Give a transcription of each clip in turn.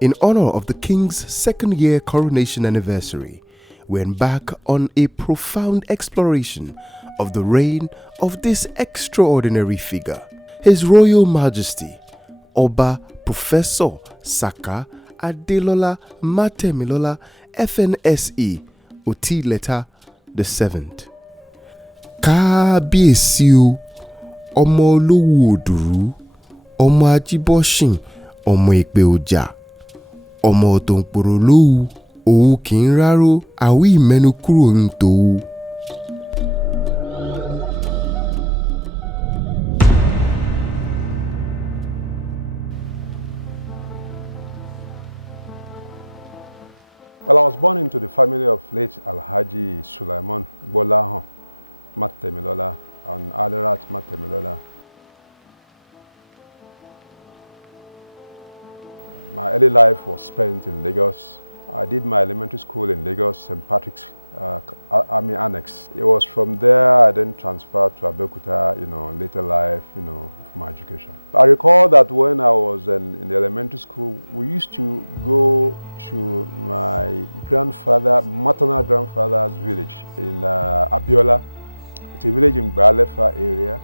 In honor of the King's second-year coronation anniversary, we embark on a profound exploration of the reign of this extraordinary figure. His Royal Majesty, Oba Professor Saka Adelola Matemilola FNSE Otileta VII. Kábíyèsí o, ọmọ Olowu Odùrú, ọmọ Ajíbọ́sìn, ọmọ Èpè Ọjà, ọmọ Òtòǹpòrò Olówu, òwú kì í ráró, àwí ìmẹ́nu kúrò ń tòwú. Well, I was born into the family of late Alhaji Sulaiman Gbolahan Matemilola and Aderat Matemilola. My early life was spent in Lagos. I did my elementary school in Lagos, St. Patrick's Army Annex. It was from there I then transferred to Abeokuta, later life, for my education. I recall that when I was in the elementary school, we used to go to my maternal grandfather's village in Abiola. It's a village in Balefa area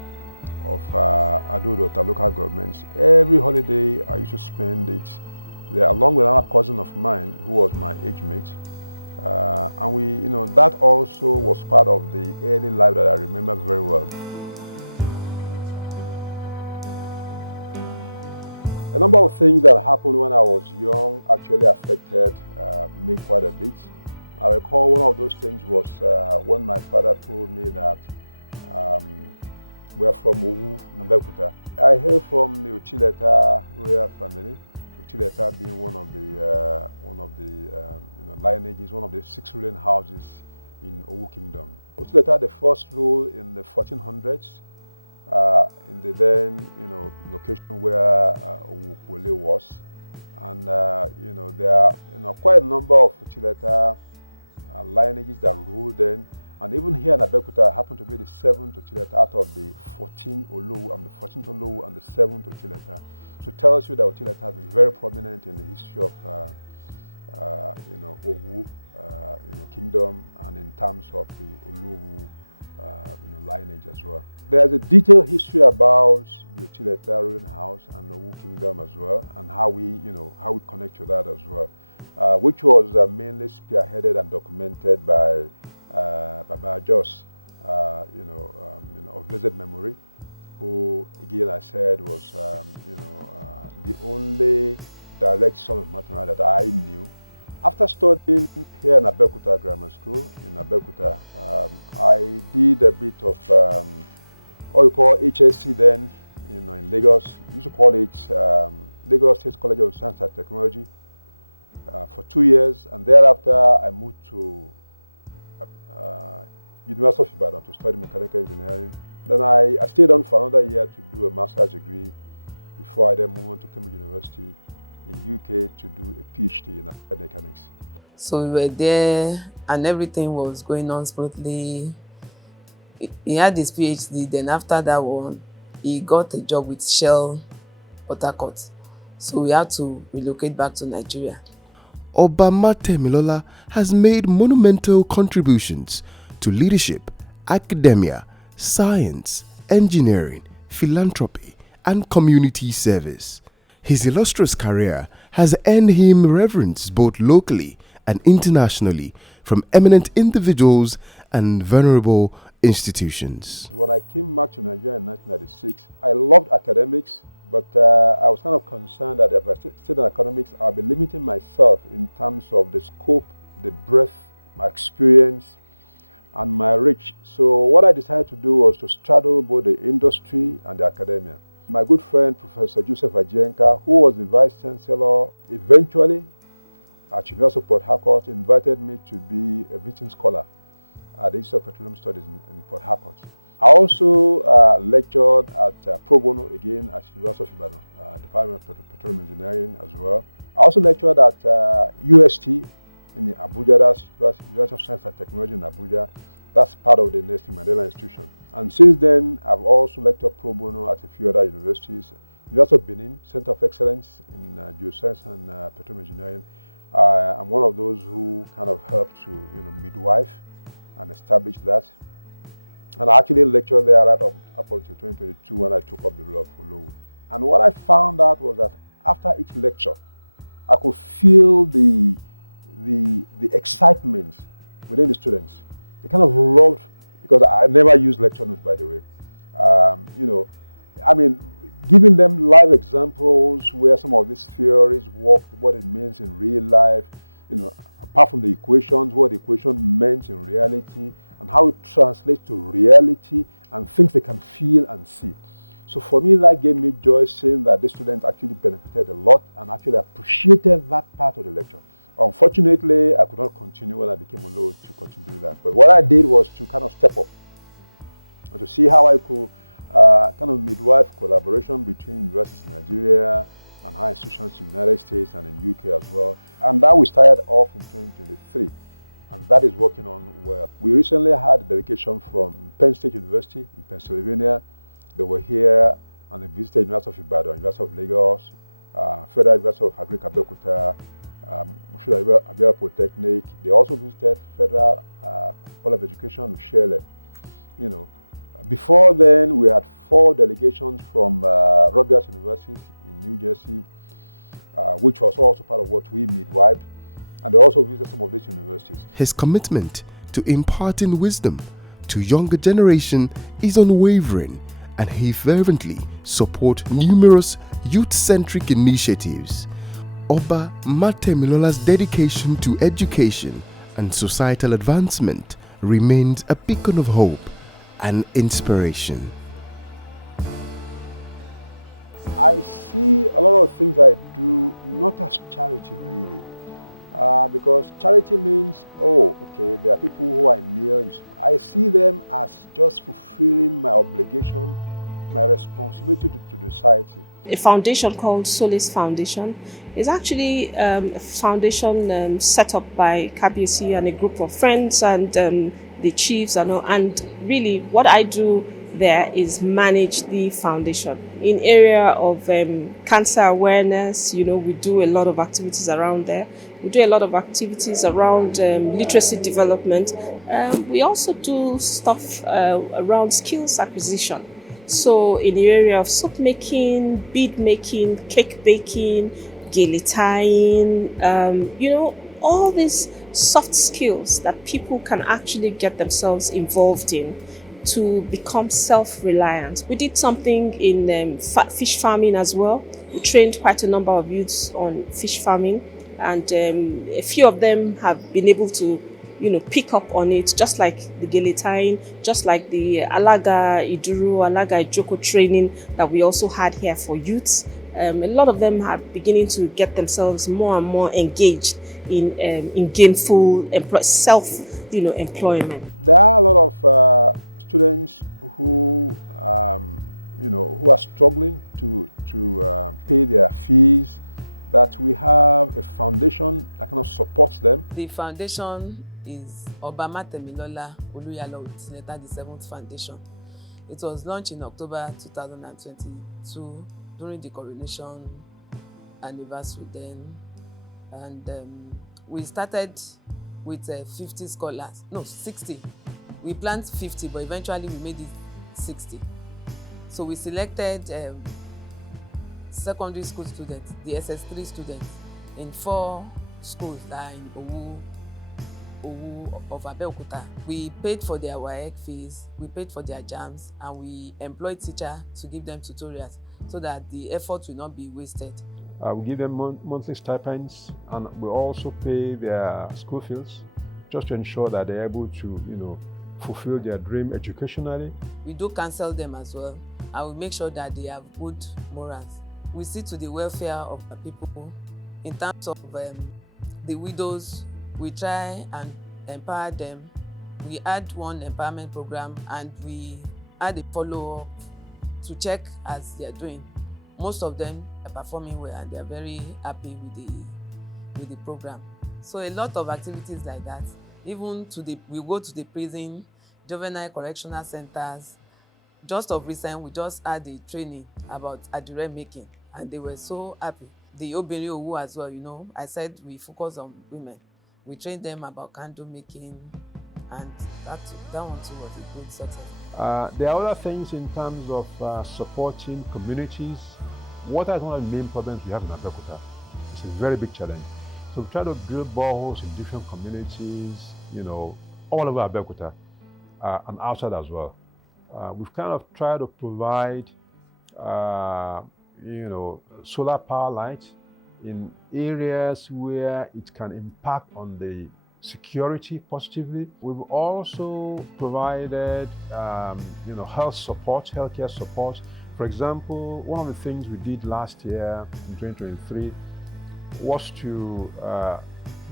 of Adodota local government. Every holiday I used to spend it there along with another cousin of mine who was my age mate. And we, that also was part of the early life that I remember very well. A number of things that happened when I was young actually affected me quite a bit. I recall one of those things was when my father told me that we are from Olowu, Abeokuta. I hail from the Ochileta royal family. Ochileta being one of the lineages, one of the 6 ruling houses in Owu Kingdom. Ochileta had the first rule in the 1400s in the then location where Owu was, and there are quite a number of Ochileta lineages that ruled then. And even here in Abeokuta, I happen to be the 7th Ochileta out of the 14 Olowu. I'm the 14th Olowu and the 7th Ochileta. So it tells you that Ochileta has been very prominent in the history of Owu, kingdom, and in terms of the Olowu, lineage as well. There's a detailed history about the Ochileta ruling house and Owu kingdom as well, and how we connect to that as well, which was mainly spearheaded and documented by Baba Jos, of blessed memory, who, again, I said was, the only direct son of Matana that I knew. After studying here in Abeokuta Grammar School in Abeokuta, I did a bit of what we call HSC then, in Lagos. We used to call it Lagos State College of Science and Technology for 2 years, and thereafter I moved to University of Ibadan to study mechanical engineering. Then I stayed on for another year to do a master's degree before I then moved on to Cambridge University in UK to do a PhD in applied mechanics. So we were there and everything was going on smoothly. He had his PhD, then after that one, he got a job with Shell Port Harcourt. So we had to relocate back to Nigeria. Oba Matemilola has made monumental contributions to leadership, academia, science, engineering, philanthropy, and community service. His illustrious career has earned him reverence both locally and internationally from eminent individuals and venerable institutions. When I came back to Nigeria in 1996, I loved academics, but I was kind of concerned that if I stayed in academics, I'll be limiting myself in terms of the scope, the breadth, my experience, and my reach. So what I decided to do was to straddle both the industry and the academia. My good friend, Professor Joseph Ajienka, who was the Vice Chancellor eventually at University of Port Harcourt, invited me to be a visiting scholar at the Institute of Petroleum Studies in Port Harcourt. I also lectured at Pro Bono again at University of Ibadan, Department of Petroleum Engineering as well. I also lectured at UST in the Abuja, that's University of Science and Technology in Abuja, That's part of the Nelson Mandela Institution. And since then, I've also lectured pro bono at a few other universities. University of Benin, Center of Excellence in Geoscience and Petroleum Engineering. I'm one of those who kind of helped to, midwife and establish that. And I actually lectured there right up until 2022 when I took up the role of Olowu. And what I found out was that after each lecture, I could feel the excitement within the students. They kind of loved, because I never used lecture notes, by the way. Giving them live examples where some of these theories worked, what it means in real life, apart from the equations, what the equation meant in reality, and how it translates to reality and things they can feel and see. So for me, that gave me joy, seeing that the students actually benefited a lot and actually appreciated that part of the lecture. Unfortunately, I could not continue when I became Olowu to continue to do that. But what I did was to kind of step up and to see how I could kind of midwife collaboration between universities in Nigeria and higher institutions in the United States and in UK as well. And that we started off in 2023. And that is working on well. We recently had a delegation from Penn State University in Pennsylvania. They were here and they visited University of Ibadan, University of Lagos, Federal University of Agric Abeokuta, Abia Polytechnic. They also visited Federal College of Education, Ushele. Before then, we had 4 delegations from Rutgers University in New Jersey, which was also part of what we midwifed. And they also visited some of these universities. His commitment to imparting wisdom to younger generation is unwavering, and he fervently supports numerous youth-centric initiatives. Oba Matemilola's dedication to education and societal advancement remains a beacon of hope and inspiration. I see a lot of things I do not as charity really. Because charity means, there are people who are in need. I see them as just fulfilling my obligation, my responsibility to the society. A foundation called Solace Foundation is actually a foundation set up by KBC and a group of friends and the chiefs and really what I do there is manage the foundation. In area of cancer awareness, we do a lot of activities around there. We do a lot of activities around literacy development. We also do stuff around skills acquisition. So in the area of soap making, bead making, cake baking, gele tying, all these soft skills that people can actually get themselves involved in to become self-reliant. We did something in fish farming as well. We trained quite a number of youths on fish farming, and a few of them have been able to pick up on it, just like the gele tying, just like the Alaga Iduru, Alaga Ijoko training that we also had here for youths. A lot of them are beginning to get themselves more and more engaged in gainful self-employment. There are a lot of students who who are struggling to pay their fees, that we have a foundation that kind of supports them. The foundation is Oba Matemilola Oluyalo Senator the 7th Foundation. It was launched in October 2022 during the coronation anniversary then, and we started with 50 scholars, no 60. We planned 50, but eventually we made it 60. So we selected secondary school students, the SS3 students, in 4 schools that are in Olowu of Abeokuta. We paid for their WAEC fees, we paid for their jams, and we employed teachers to give them tutorials so that the effort will not be wasted. We give them monthly stipends, and we also pay their school fees just to ensure that they're able to, fulfill their dream educationally. We do counsel them as well, and we make sure that they have good morals. We see to the welfare of the people. In terms of the widows, we try and empower them. We add one empowerment program, and we add a follow-up to check as they are doing. Most of them are performing well, and they are very happy with the program. So a lot of activities like that. Even we go to the prison juvenile correctional centers. Just of recent, we just had a training about adire making, and they were so happy. The Obinrin Owu as well, you know, I said we focus on women. We trained them about candle making, and that one too was a good success. There are other things in terms of supporting communities. Water is one of the main problems we have in Abeokuta. It's a very big challenge. So we try to build boreholes in different communities, you know, all over Abeokuta and outside as well. We've kind of tried to provide, you know, solar power lights in areas where it can impact on the security positively. We've also provided, you know, healthcare support. For example, one of the things we did last year in 2023 was to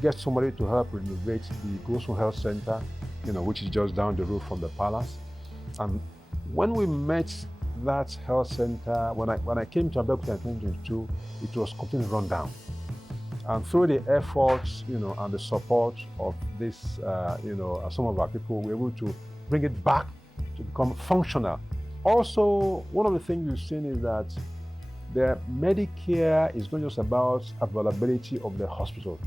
get somebody to help renovate the Gosun Health Center, you know, which is just down the road from the palace. And when we met that health center, when I came to Abeokuta in 2022, it was completely run down. And through the efforts, you know, and the support of this, you know, some of our people, we were able to bring it back to become functional. Also, one of the things we've seen is that the Medicare is not just about availability of the hospital.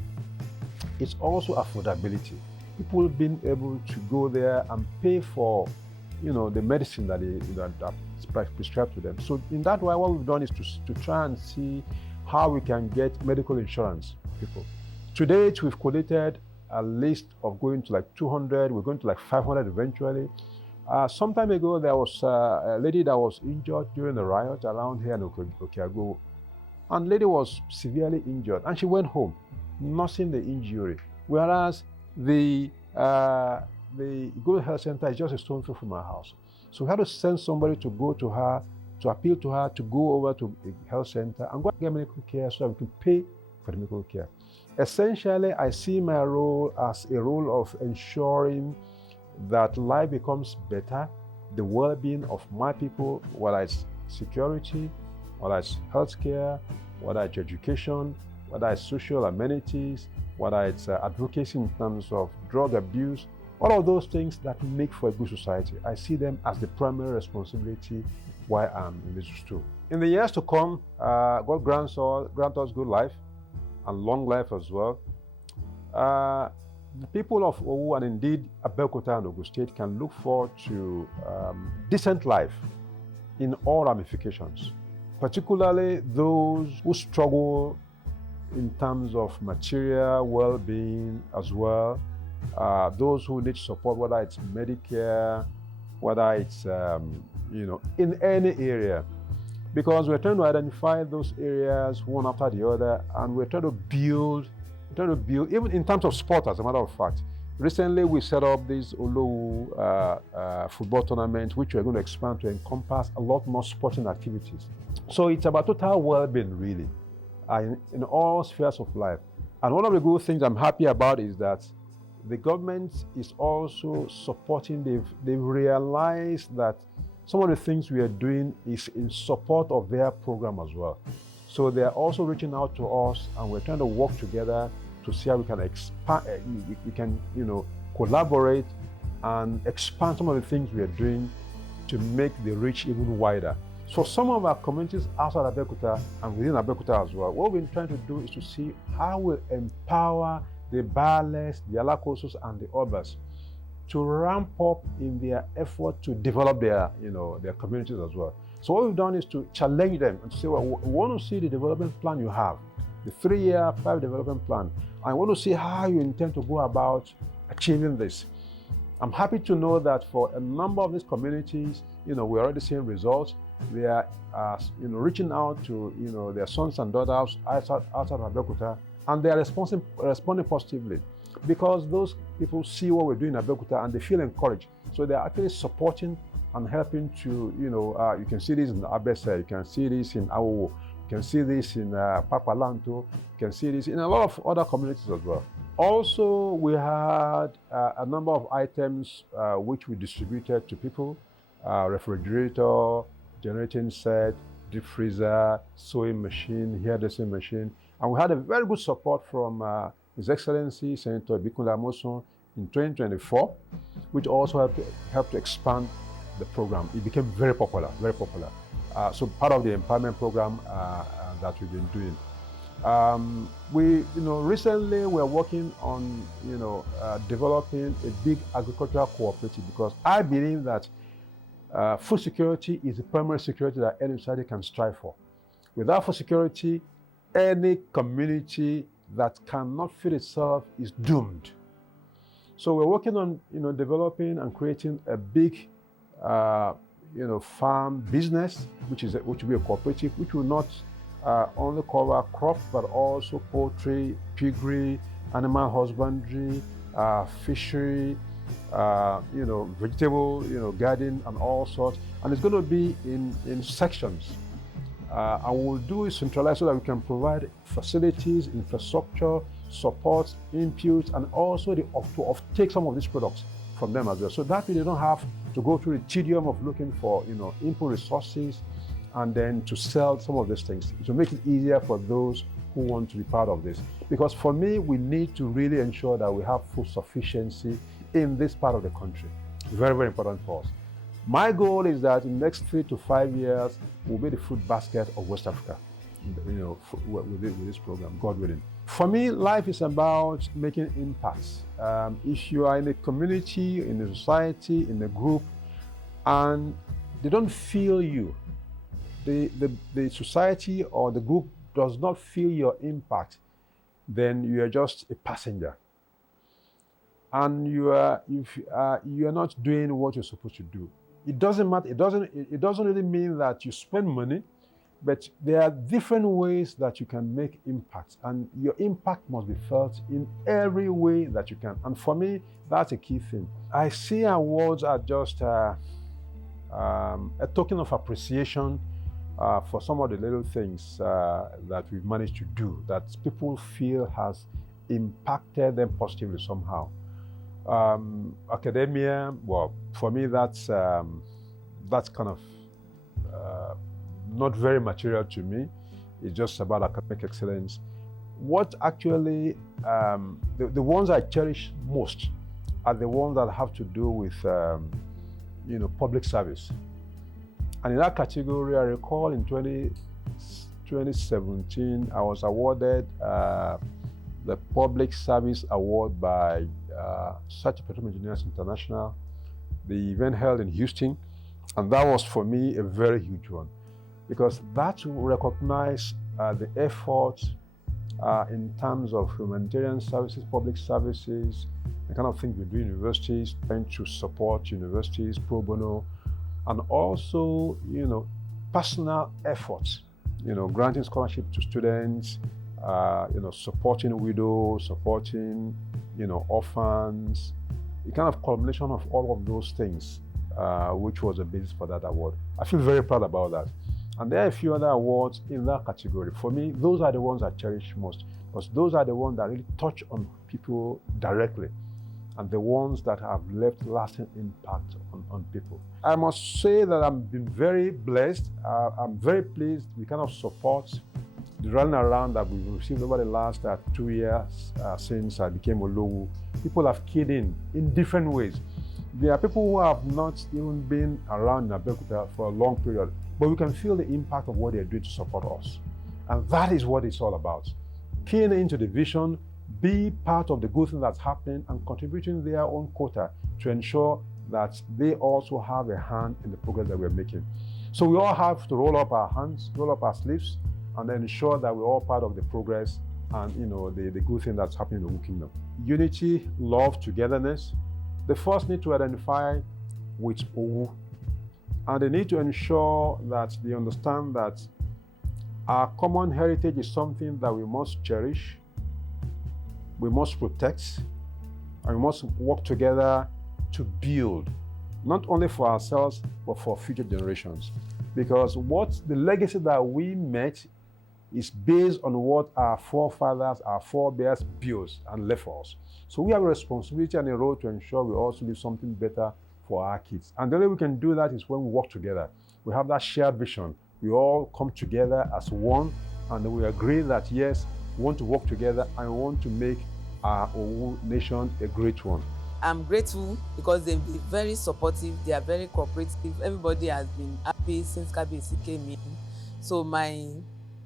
It's also affordability. People being able to go there and pay for, you know, the medicine that is prescribed to them. So in that way, what we've done is to try and see how we can get medical insurance for people. To date, we've collated a list of going to like 200, we're going to like 500 eventually. Some time ago, there was a lady that was injured during the riot around here in Okeago. And the lady was severely injured and she went home, nursing the injury. Whereas the Good Health Center is just a stone throw from our house. So we had to send somebody to go to her, to appeal to her, to go over to the health center and go and get medical care so that we can pay for the medical care. Essentially, I see my role as a role of ensuring that life becomes better, the well-being of my people, whether it's security, whether it's healthcare, whether it's education, whether it's social amenities, whether it's advocacy in terms of drug abuse, all of those things that make for a good society. I see them as the primary responsibility while I'm in this too. In the years to come, God grant us good life and long life as well. The people of Owu and indeed Abeokuta and Ogun State can look forward to decent life in all ramifications, particularly those who struggle in terms of material well-being as well, those who need support, whether it's Medicare, whether it's, you know, in any area. Because we're trying to identify those areas one after the other, and we're trying to build, even in terms of sport, as a matter of fact. Recently, we set up this Olowu football tournament, which we're going to expand to encompass a lot more sporting activities. So it's about total well-being, really, in all spheres of life. And one of the good things I'm happy about is that the government is also supporting. They've realized that some of the things we are doing is in support of their program as well. So they are also reaching out to us, and we're trying to work together to see how we can expand, we can, you know, collaborate and expand some of the things we are doing to make the reach even wider. So some of our communities outside Abeokuta and within Abeokuta as well, what we're trying to do is to see how we empower the Baales, the Alakosos, and the others to ramp up in their effort to develop their, you know, their communities as well. So what we've done is to challenge them and to say, well, we want to see the development plan you have, the 3-year, 5 development plan. I want to see how you intend to go about achieving this. I'm happy to know that for a number of these communities, you know, we're already seeing results. They are, you know, reaching out to, you know, their sons and daughters outside of Abeokuta, and they are responding positively because those people see what we're doing in Abeokuta and they feel encouraged. So they're actually supporting and helping to, you know, you can see this in Abesa, you can see this in Olowu, you can see this in Papalanto, you can see this in a lot of other communities as well. Also, we had a number of items which we distributed to people, refrigerator, generating set, deep freezer, sewing machine, hairdressing machine. And we had a very good support from His Excellency Senator Bikunle Amosun, in 2024, which also helped to expand the program. It became very popular, very popular. So part of the empowerment program that we've been doing. Recently we're working on, developing a big agricultural cooperative, because I believe that food security is the primary security that any society can strive for. Without food security, any community that cannot feed itself is doomed. So we're working on, developing and creating a big, farm business, which will be a cooperative, which will not only cover crops, but also poultry, piggery, animal husbandry, fishery, vegetable, garden, and all sorts. And it's going to be in sections. And we'll do it centralized so that we can provide facilities, infrastructure, support, inputs, and also to take some of these products from them as well. So that way they don't have to go through the tedium of looking for, input resources and then to sell some of these things, to make it easier for those who want to be part of this. Because for me, we need to really ensure that we have food sufficiency in this part of the country. Very, very important for us. My goal is that in the next 3 to 5 years, we'll be the food basket of West Africa, with this program, God willing. For me, life is about making impacts. If you are in a community, in a society, in a group, and they don't feel you, the society or the group does not feel your impact, then you are just a passenger. And you are not doing what you're supposed to do. It doesn't matter. It doesn't really mean that you spend money, but there are different ways that you can make impacts, and your impact must be felt in every way that you can. And for me, that's a key thing. I see awards are just a token of appreciation for some of the little things that we've managed to do that people feel has impacted them positively somehow. Academia, well, for me that's kind of not very material to me. It's just about academic excellence. What actually, the ones I cherish most are the ones that have to do with, public service. And in that category, I recall in 2017, I was awarded the Public Service Award by Search Petroleum Engineers International, the event held in Houston. And that was for me a very huge one, because that will recognize the effort in terms of humanitarian services, public services, the kind of things we do in universities, trying to support universities pro bono, and also, personal efforts, granting scholarship to students, supporting widows, supporting, orphans, a kind of culmination of all of those things, which was the basis for that award. I feel very proud about that. And there are a few other awards in that category. For me, those are the ones I cherish most, because those are the ones that really touch on people directly, and the ones that have left lasting impact on people. I must say that I've been very blessed. I'm very pleased with the kind of support, the running around that we've received over the last 2 years since I became Olowu. People have keyed in different ways. There are people who have not even been around in Abeokuta for a long period, but we can feel the impact of what they're doing to support us. And that is what it's all about. Keying into the vision, be part of the good thing that's happening, and contributing their own quota to ensure that they also have a hand in the progress that we're making. So we all have to roll up our hands, roll up our sleeves, and then ensure that we're all part of the progress and the good thing that's happening in the Olowu Kingdom. Unity, love, togetherness. They first need to identify with Olowu, and they need to ensure that they understand that our common heritage is something that we must cherish, we must protect, and we must work together to build, not only for ourselves, but for future generations. Because the legacy that we met is based on what our forefathers, our forebears built and left for us. So we have a responsibility and a role to ensure we also leave something better for our kids. And the only way we can do that is when we work together. We have that shared vision. We all come together as one, and we agree that yes, we want to work together and we want to make our Olowu nation a great one. I'm grateful because they've been very supportive. They are very cooperative. Everybody has been happy since Kabiyesi came in. So my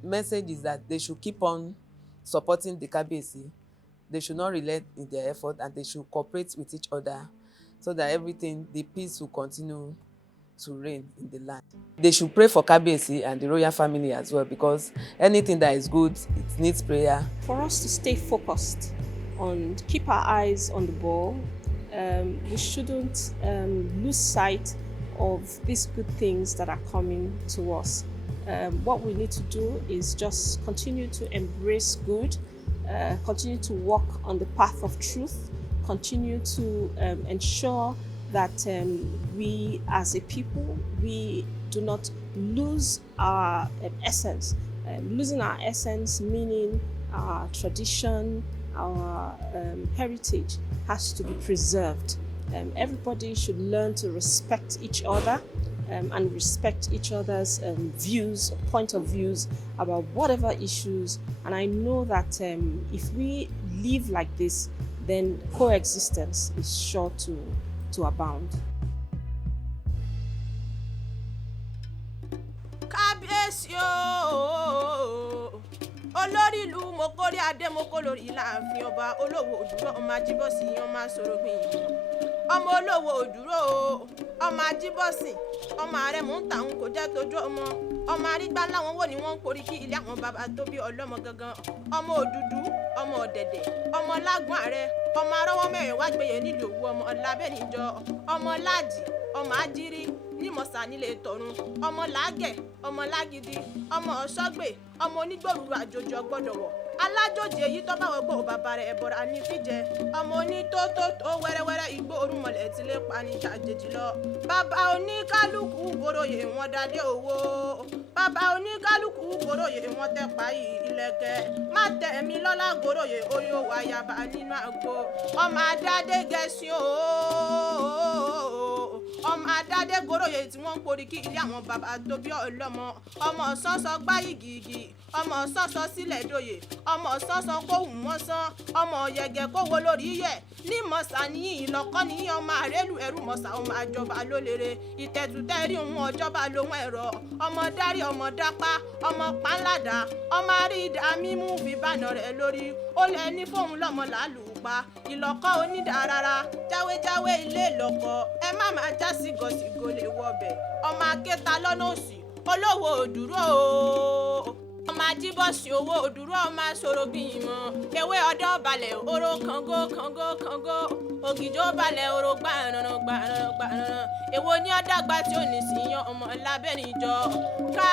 message is that they should keep on supporting the Kabiyesi. They should not relent in their effort, and they should cooperate with each other so that everything, the peace will continue to reign in the land. They should pray for Kabiyesi and the royal family as well, because anything that is good, it needs prayer. For us to stay focused and keep our eyes on the ball, we shouldn't lose sight of these good things that are coming to us. What we need to do is just continue to embrace good, continue to walk on the path of truth, continue to ensure that we as a people, we do not lose our essence. Losing our essence meaning our tradition, our heritage has to be preserved. Everybody should learn to respect each other and respect each other's views, point of views about whatever issues. And I know that if we live like this, then coexistence is sure to abound. Kábíyèsí o, olórí ìlú mokori adé mokolori láàfin ọba Olowu òdúró ọmọ ajíbọ̀sí ọmọ aṣọ́rọ̀gbìn ọmọ Olowu òdúró ọmọ ajíbọ̀sí ọmọ ààrẹ mò ń tàwọn kò jẹ́ tójú ọmọ arígbá láwọn wò ní wọ́n ń korí kí ilé àwọn bàbá tó bí ọlọ́mọ gangan ọmọ òdúdú ọmọ ọ̀dẹ̀dẹ̀ ọmọ lágùn ààrẹ ọmọ arọ́wọ́ mẹ́rin wá gbéyẹ nídòwú ọmọ ọ̀làbẹ́nìjọ ọmọ láàdì ọmọ ajírí nímọ̀sá nílé tọ̀run ọmọ làágẹ̀ ọmọ lágídí ọmọ ọ̀ṣọ́gbè ọmọ onígbòrúurú àjòjì ọgbọ́dọ̀wọ̀ alájòjì èyí tó bá wọgbọ́ bàbá rẹ̀ ẹ̀bọ̀rà ní fíjẹ ọmọ onítótótó wẹ́rẹ́wẹ́rẹ́ igbó orúmọlẹ̀ tí lè pa ní jàjèjì lọ bàbá oníkálukú gbòòròyè wọn dádé owó bàbá oníkálukú gbòòròyè wọn tẹ páyì ìlẹ̀kẹ̀ má tẹ̀ mí lọ́lá gbòòròyè oyó wáyàbá nínú àgbo ọmọ adádé gẹ̀ẹ́sì ọmọ adádé gbòòròyè tí wọ́n ń porí kí ilé àwọn bàbá tó bí ọlọ́mọ ọmọ sọ́sọ́ gbáyì gìgì ọmọ sọ́sọ́ sílẹ̀ dòye ọmọ sọ́sọ́ kó wù wọ́n sán ọmọ yẹ̀gẹ̀ kó wo lórí yẹ̀ ní mọ̀sá níyìn ìlọ́kọ́ ní ọmọ àrélù ẹrú mọ̀sá ọmọ àjọba lólere ìtẹ̀tùtẹ̀rí òun ọjọ́ba lóhun ẹ̀rọ ọmọ dárí ọmọ dápá ọmọ pánládà ọmọ àrídà mímú bíbànà rẹ̀ lórí ó lẹ ní fóun lọ́mọ làálùpá ìlọ́kọ́ onídàárara jáwéjáwé ilé ìlọ́kọ́ ẹ má máa já sígọ̀sígọ̀ lè wọbẹ̀ ọmọ akéta lọ́nà òsì Olowu òdúró ọmọ ajíbọ̀sí owó òdúró ọmọ aṣọ́rọ̀gbìn ìmọ̀ ewé ọdọ́ balẹ̀ oró kàngó ògìjó balẹ̀ oró gbàrànà èwo ní ọ̀dàgbà tí ò ní sí yan ọmọ ńlá bẹ́ẹ̀ níjọ ká.